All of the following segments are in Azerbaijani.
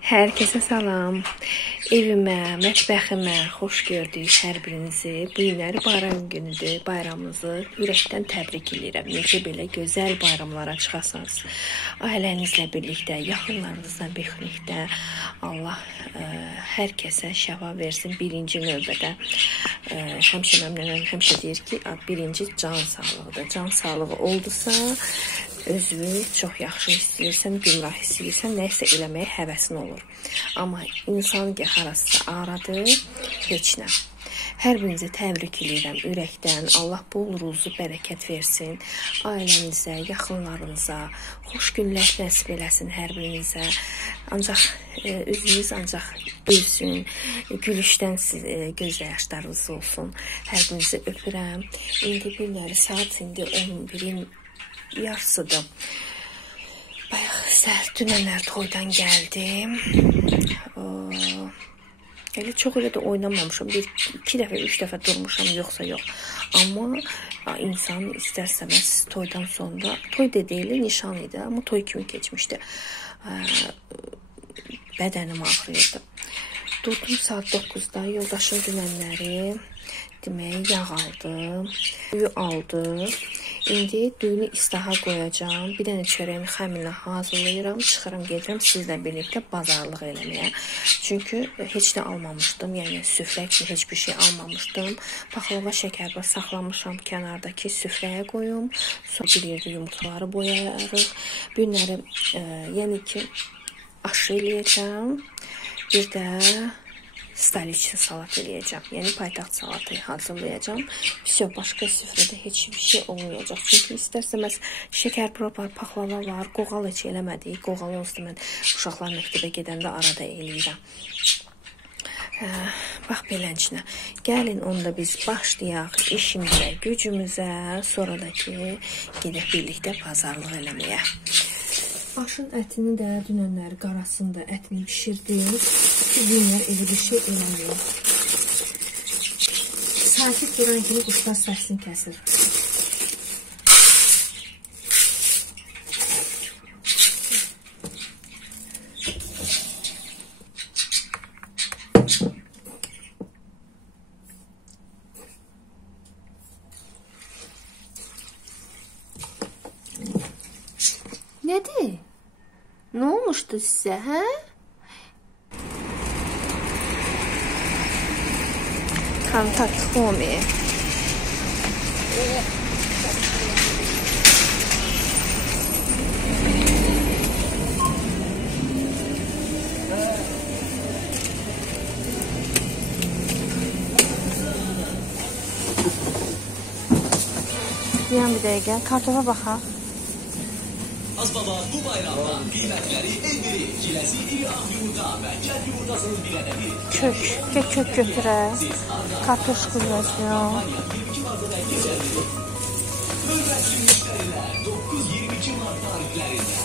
Herkese salam. Evimə, mətbəximə xoş gördük hər birinizi. Bu günləri bayram günüdür. Bayramınızı ürəkdən təbrik edirəm. Necə belə gözəl bayramlara çıxasınız. Ailənizlə birlikdə, yaxınlarınızla birlikdə. Allah hər kəsə şəfa versin. Birinci növbədə həmişə məmnunam. Həmişə deyir ki, birinci can sağlığıdır. Can sağlığı oldusa, özünü çox yaxşı istəyirsən, gümrah istəyirsən, nəsə eləməyə həvəsin olur. Amma insan ki, harası aradır, heç nə. Hər birinizi təbrik edirəm ürəkdən. Allah bol ruzu, bərəkət versin. Ailənizə, yaxınlarınıza, xoş günlər nəsib eləsin hər birinizə. Ancaq üzünüz ancaq gülsün, gülüşdən gözlə yaşlarınız olsun. Hər birinizi öpürəm. İndi günləri saat indi 11-in yarısıdır. Bayaq səhər dünənlər toydan gəldim. Elə çox elə də oynamamışam. İki dəfə, üç dəfə durmuşam, yoxsa yox. Amma insan istər-istəməz toydan sonra, toy da deyil, nişan idi, amma toy kimi keçmişdi. Bədənim ağrıyırdı. Durdum saat 9-da, yoldaşım dünənləri demək, yağ aldı, düyü aldı. İndi düyünü istaha qoyacam. Bir dənə çörəyimi xəmirlə hazırlayıram, çıxıram, gedirəm sizlə birlikdə bazarlıq eləməyə. Çünki heç nə almamışdım, yəni süfrə kimi heç bir şey almamışdım. Paxlava şəkərlə saxlamışam kənardakı süfrəyə qoyum. Sonra bir yerdə yumurtaları boyarıq. Günləri, yəni ki, aşı eləyəcəm. Bir də stoliçli salat eləyəcəm. Yəni paytaxt salatı hazırlayacam. Всё, başqa süfrədə heç bir şey olmayacaq. Çünki istərsəməz şəkər var, paxlava var, qoğal heç eləmədik. Qoğalı onsuz da mən uşaqlar məktəbə gedəndə arada eləyirəm. Bax belənçinə. Gəlin onda biz başlayaq işimizə, gücümüzə, sonra da ki, gedək birlikdə bazarlıq eləməyə. Aşın ətini də dünənləri qarasını da ətini pişirdim. Günlər elə bir şey eləməyim. Sakit duran kimi quşlar səsini kəsir. Nədir? Nə olmuşdu sizə, hə? Kontakt Homi. Bir dəqiqə, kartofa baxaq. Asbaba bu bayramda qiymətləri endirir. Ciləsi iri ağ yumurta və kənd yumurtasının bir ədədi. Kök götürək. Kartoşku yazıyor. Növbəti müştərilər 9-22 mart tarixlərində.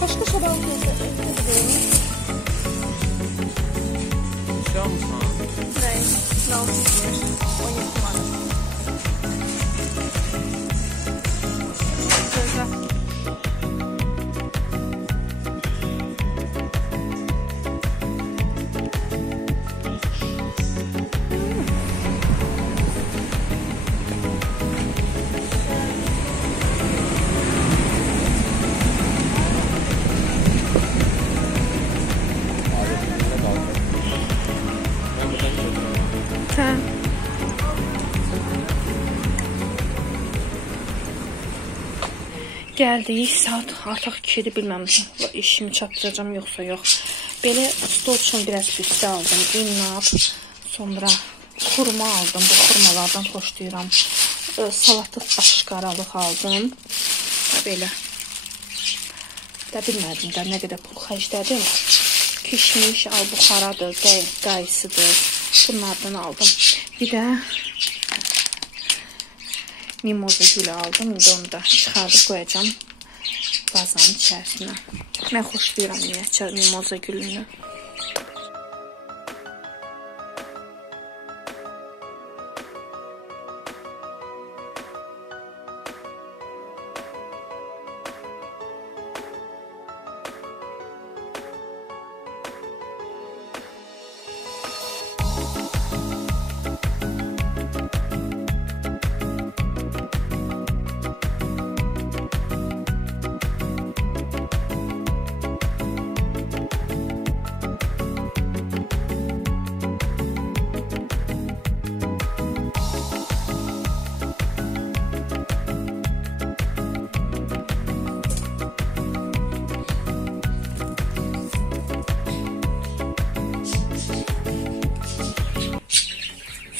Başka şeyler yapıyorsun. Şey almışsın ha? Ne? Ne olsun? 17 Mart. Güzel. Sen. Gəldik, saat artıq 2-dir, bilməmişim. İşimi çatdıracam, yoxsa yox. Belə stol üçün biraz büstə aldım, innab, sonra xurma aldım. Bu xurmalardan xoşlayıram. Salatlıq aşqaralıq aldım. Belə. Də bilmədim də nə qədər pul xərclədim. Kişmiş, al-buxaradır, qayısıdır. Bunlardan aldım. Bir də mimoza gülü aldım. İndi onu da çıxardıb qoyacam. bazanın içərisinə. Mən xoşlayıram ümumiyyətcə mimoza gülünü.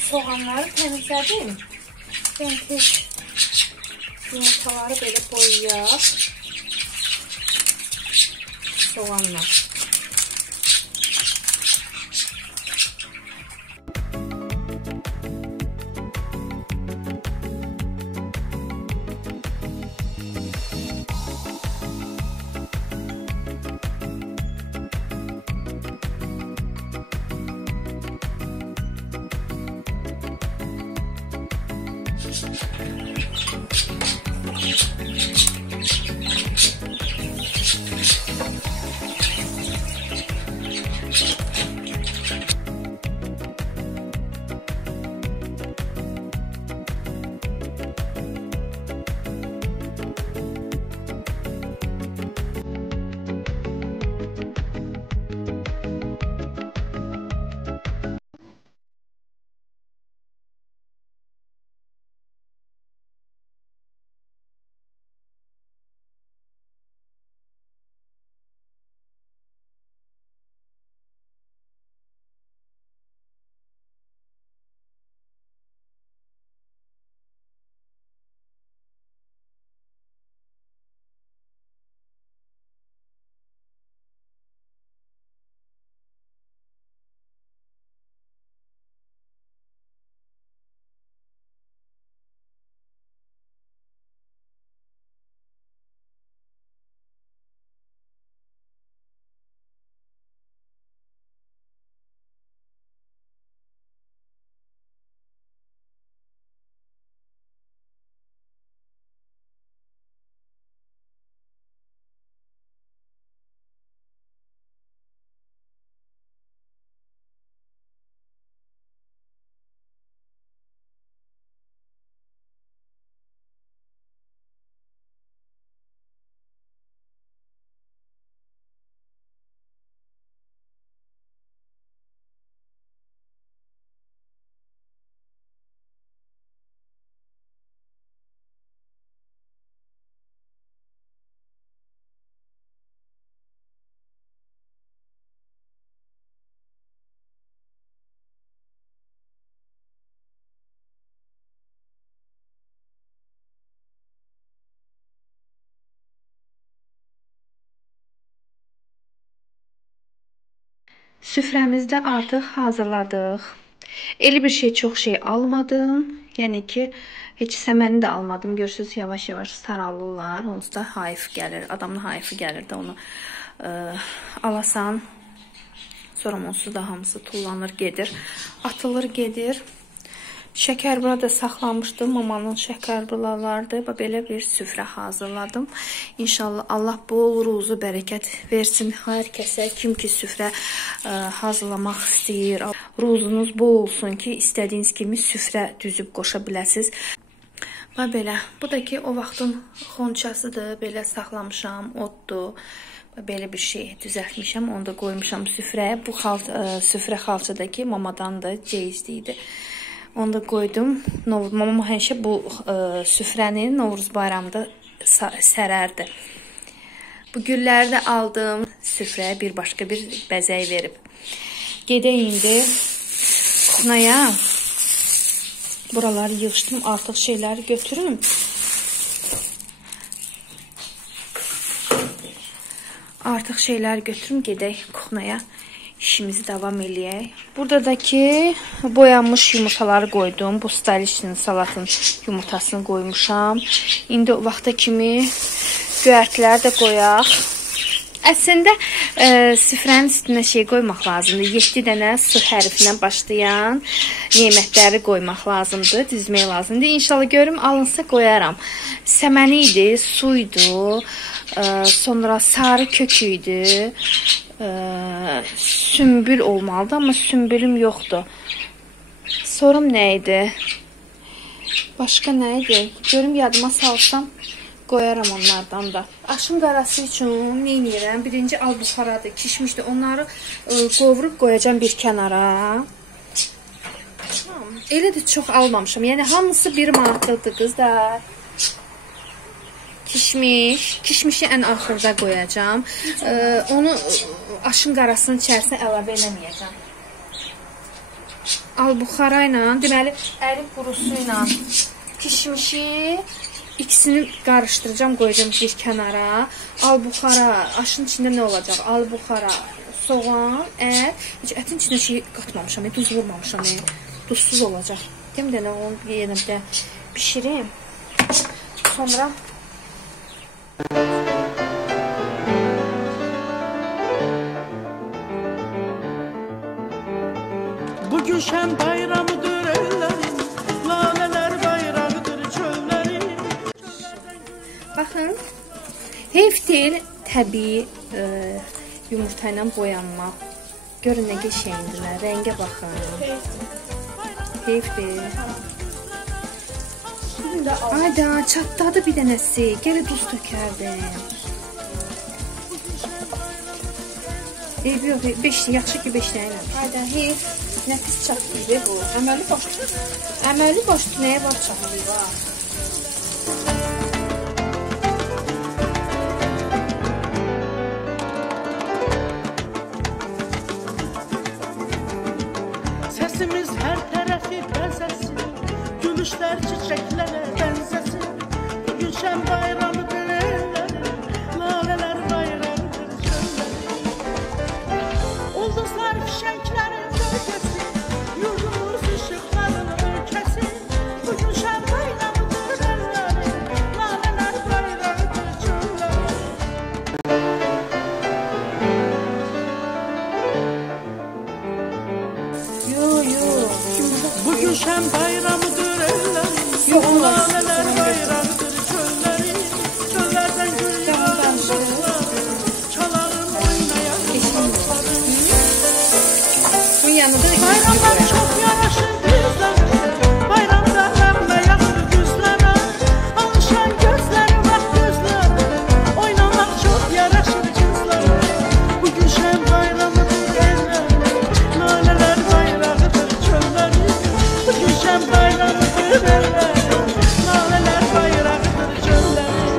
Soğanları təmizlədim. Ben tez yumurtaları belə boyayaq. Soğanla. Süfrəmizdə artıq hazırladıq. Elə bir çox şey almadım. Yəni ki, heç səməni də almadım. Görürsünüz, yavaş-yavaş saralırlar. Onsuz da hayf gəlir. Adamın hayfı gəlir də onu alasan. Sonra onsuz da hamısı tullanır, gedir. Atılır, gedir. Şəkərbura da saxlamışdım. Mamanın şəkərburalardı. Belə bir süfrə hazırladım. İnşallah Allah bol ruzu, bərəkət versin hər kəsə. Kim ki süfrə hazırlamaq istəyir. Ruzunuz bol olsun ki, istədiyiniz kimi süfrə düzüb qoşa biləsiniz. Və belə. Bu da ki, o vaxtın xonçasıdır. Belə saxlamışam, otdur. Belə bir şey düzəltmişəm. Onu da qoymuşam süfrəyə. Bu süfrə xalçadakı mamadan da ceyizliydi. Onu da qoydum. Mamam həmişə bu süfrəni Novruz bayramında sərərdi. Bu gülləri də aldım. Süfrəyə bir başqa bir bəzək verib. Gedək indi kuxnaya. Buraları yığışdım. Artıq şeyləri götürüm. Gedək kuxnaya. İşimizi davam eləyək. Burada da ki, boyanmış yumurtaları qoydum. Bu stalişin salatın yumurtasını qoymuşam. İndi o vaxta kimi Göyərtilər də qoyaq. Əslində süfrənin üstünə şey qoymaq lazımdır. 7 dənə su hərfindən başlayan nemətləri qoymaq lazımdır, düzmək lazımdır. İnşallah görüm alınsa qoyaram. Səməni idi, su idi, sonra sarı kök idi, sümbül olmalıdır, amma sümbülüm yoxdur. Sorum nə idi? Başqa nə idi? Görüm yadıma salsam qoyaram onlardan da. Aşın qarası üçün nə edirəm? Birinci albuxaradır, kişmişdir. Onları qovurub qoyacam bir kənara. Elə də çox almamışam. Yəni hamısı 1 manatlıdır qızlar. Kişmişi ən axırda qoyacam. Onu aşın qarasının içərisinə əlavə eləməyəcəm. Albuxara ilə, deməli, ərik qurusu ilə kişmişi ikisini qarışdıracam, qoyacam bir kənara. Albuxara, aşın içində nə olacaq? Albuxara, soğan, ət. Heç ətin içində şey qatmamışam, duz vurmamışam. Duzsuz olacaq. Deyim də, onu yenə də bişirim. Sonra Bugün şən bayramıdır ellərin, lalələr bayrağıdır çöllərin. baxın, heyfdir təbii yumurta ilə boyanmaq. Görün nə qəşəngdir, rəngə baxın. Heyfdir. Ayda, çatladı bir dənəsi. Gələ duz tökərdim. Eybi yox, 5, yaxşı ki 5 dənə. Ayda, heyf. Nəfis çatlayır bu. Əməli başlı nəyə var çatlayır var? Səsimiz hər tərəfi bəzəsin, gülüşlər çiçəklərə bənzəsin. Bugün şən bayramıdır ellərin, lalələr bayrağıdır çöllərin. Ulduzlar fişənglərin bölgəsin, yurdumuz işıqlarını ölkəsin. Bugün şən bayramıdır ellərin, lalələr bayrağıdır çöllərin. Bugün şən bayramıdır ellərin, lalələr bayrağıdır çöllərin. Çöllərdən gül yağan dostlar, çalarım oynayan dostlarım. Bunun yanında da Bayramlar çox yaraşır bizlərə, bayramda nəğmə yaxır düzlərə. Alışan gözləri var gözlərə, oynamaq çox yaraşır qızlara. Bugün şən bayramıdır ellərin, lalələr bayrağıdır çöllərin. Bugün şən bayramıdır ellərin, lalələr bayrağıdır çöllərin.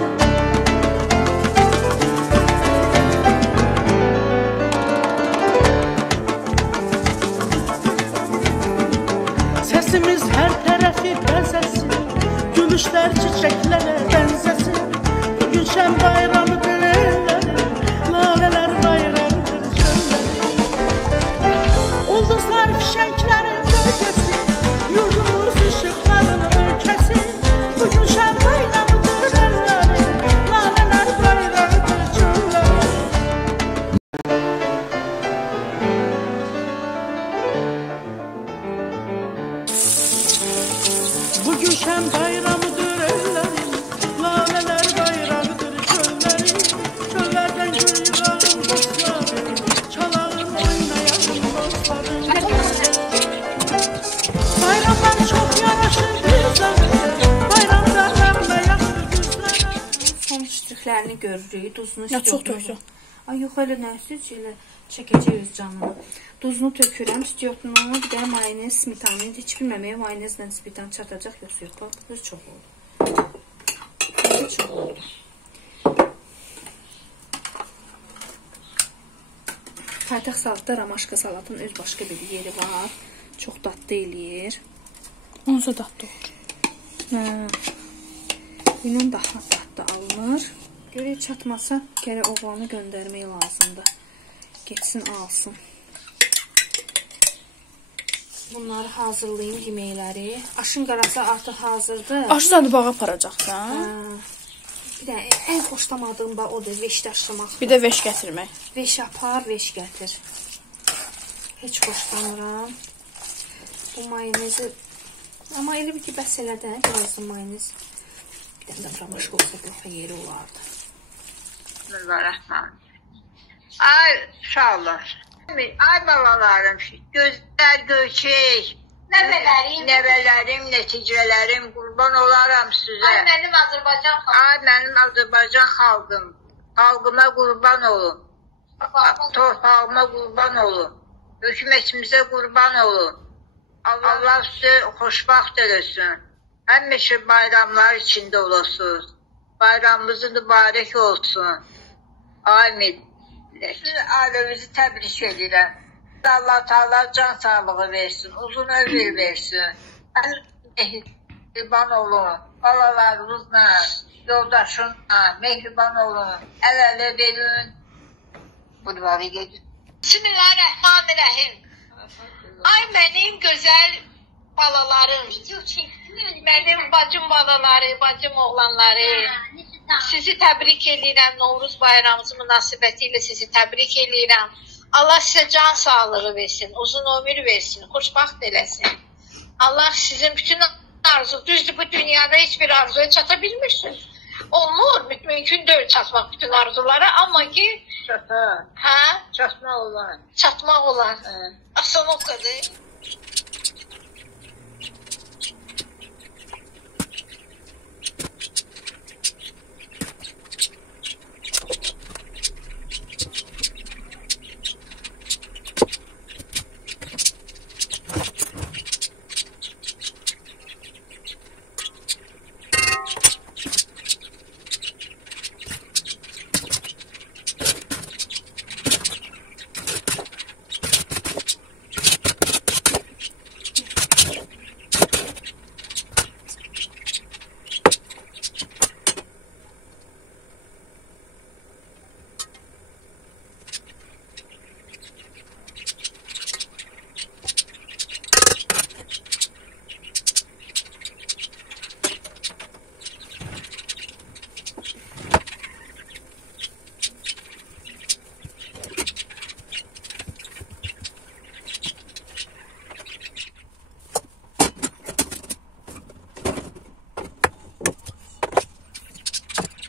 Səsimiz hər tərəfi bəzəsin, gülüşlər çiçəklərə bənzəsin. Bugün şən bayramıdır ellərin, lalələr bayrağıdır çöllərin. Ulduzlar fişənglərin bölgəsin, yurdumuz işıqlarını ölkəsin. Bugün şən bayramıdır ellərin, lalələr bayrağıdır çöllərin. Bugün şən bayramıdır ellərin, lalələr bayrağıdır çöllərin. Çöllərdən gül yığan dostlarım, çalarım oynayan dostlarım. Bayramlar çox yaraşır bizlərə, bayramda nəğmə yaxır düzlərə. son ştrixlərini görürük. Duzunu Ya, çox tökdüm. Ay yox, elə nəsiz elə çəkəcək öz canını. Duzunu tökürəm, stiyotunu, bir də mayonez, smetanı. Heç bilməməyə mayonezlə smetan çatacaq, yoxsa yox. Bax, çox oldu. Çox oldu. Paytaxt salatda ramaşka salatın öz başqa bir yeri var. Çox dadlı eləyir. Onsa dadlı olur. Bunun daha dadlı alınır. Görək çatmasa, gərək oğlanı göndərmək lazımdır. Getsin, alsın. Bunları hazırlayayım yeməkləri. Aşın qarası artıq hazırdır. Aşı zadı bağa aparacaqsan. Bir də ən xoşlamadığım da odur, veş daşımaq. Bir də veş gətirmək. Veş apar, veş gətir. Heç xoşlamıram. Bu mayonezi... Amma elə bir ki, bəs elədən, biraz da mayonez. Bir dənə də buramış olsa, daha yeri olardı. Bismillahirrahmanirrahim. Ay, sağ olun. Ay balalarım, gözlər göçək. Nəvələrim, nəticələrim, qurban olaram sizə. Ay mənim Azərbaycan xalqım. Ay mənim Azərbaycan xalqım. Xalqıma qurban olun. Torpağıma qurban olun. Hökumətimizə qurban olun. Allah sizə xoşbaxt eləsin. Həmişə bayramlar içində olasınız. Bayramımızın mübarək olsun. Amin. Sizin ailəmizi təbrik edirəm. Allah Teala can sağlığı versin, uzun ömür versin. Mehriban olun, balalarınızla, yoldaşınla mehriban olun, el-ele verin. Bunları gedin. Bismillahirrahmanirrahim. Ay mənim gözəl balalarım, mənim bacım balaları, bacım oğlanları. Sizi təbrik edirəm, Novruz bayramımız münasibəti ilə sizi təbrik edirəm. Allah sizə can sağlığı versin, uzun ömür versin, xoşbaxt eləsin. Allah sizin bütün arzu, düzdür bu dünyada heç bir arzuya çata bilmirsiniz. Olmur, mümkün deyil çatmaq bütün arzulara, amma ki... Çatmaq olar. Çatmaq olar. Asan o qədər.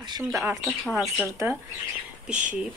Aşım da artıq hazırdır, bişib.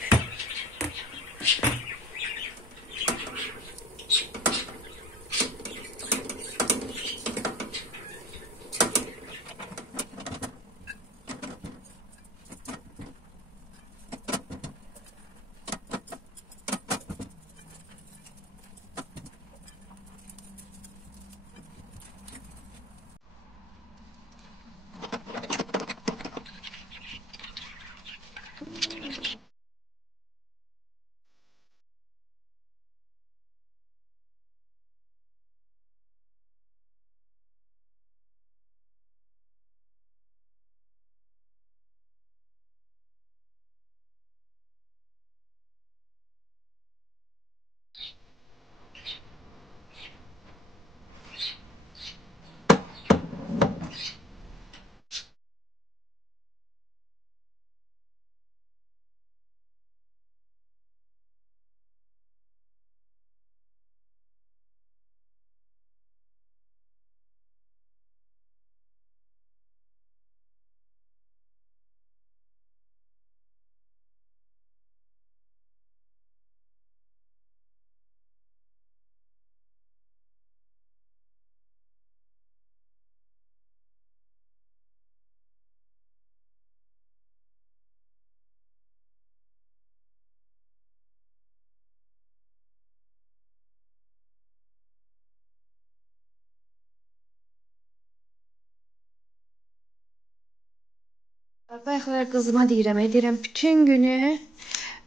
Bayaqlar qızıma deyirəm, bütün günü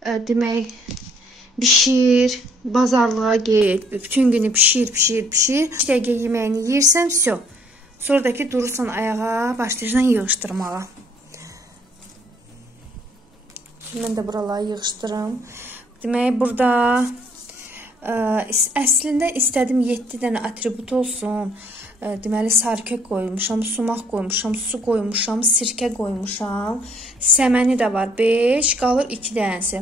demək bişir, bazarlığa get, bütün günü pişir. 3 dəqiqə yeməyini yeyirsən, vəsə. Sonra da ki durursan ayağa, başlayırsan yığışdırmağa. Mən də buraları yığışdırım. Demək burada əslində istədim 7 dənə atribut olsun. deməli sarkə qoymuşam, sumaq qoymuşam, su qoymuşam, sirkə qoymuşam. Səməni də var 5, qalır 2 dənəsi.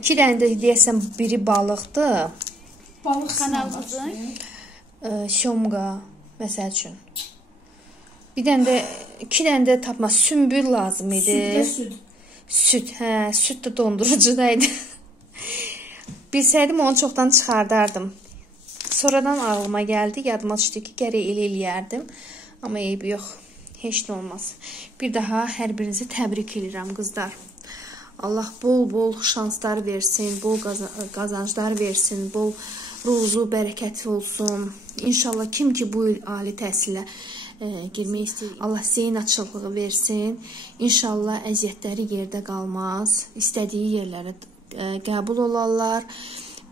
2 dənə də deyəsən biri balıqdır. Balıq kanalımızın. Şomqa məsəl üçün. Bir dənə də 2 dənə də tapma sümbül lazım idi. Süd, hə, süd də dondurucudaydı. Bilsəydim onu çoxdan çıxardardım. Sonradan ağlıma gəldi, yadıma düşdü ki, gərək elə eləyərdim. Amma eybi yox, heç nə olmaz. Bir daha hər birinizi təbrik edirəm qızlar. Allah bol-bol şanslar versin, bol qazanclar versin, bol ruzu, bərəkəti olsun. İnşallah kim ki bu il ali təhsilə girmək istəyir, Allah zeyn açıqlığı versin. İnşallah əziyyətləri yerdə qalmaz, istədiyi yerlərə qəbul olarlar.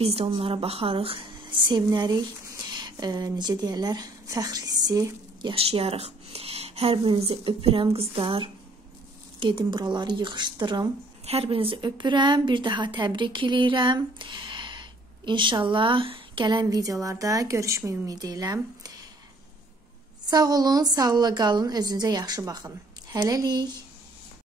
Biz də onlara baxarıq, sevinərik, necə deyərlər, fəxr hissi yaşayarıq. Hər birinizi öpürəm qızlar, gedin buraları yığışdırım. Hər birinizi öpürəm, bir daha təbrik edirəm. İnşallah gələn videolarda görüşmək ümidi ilə. Sağ olun, sağlıqla qalın, özünüzə yaxşı baxın. Hələlik.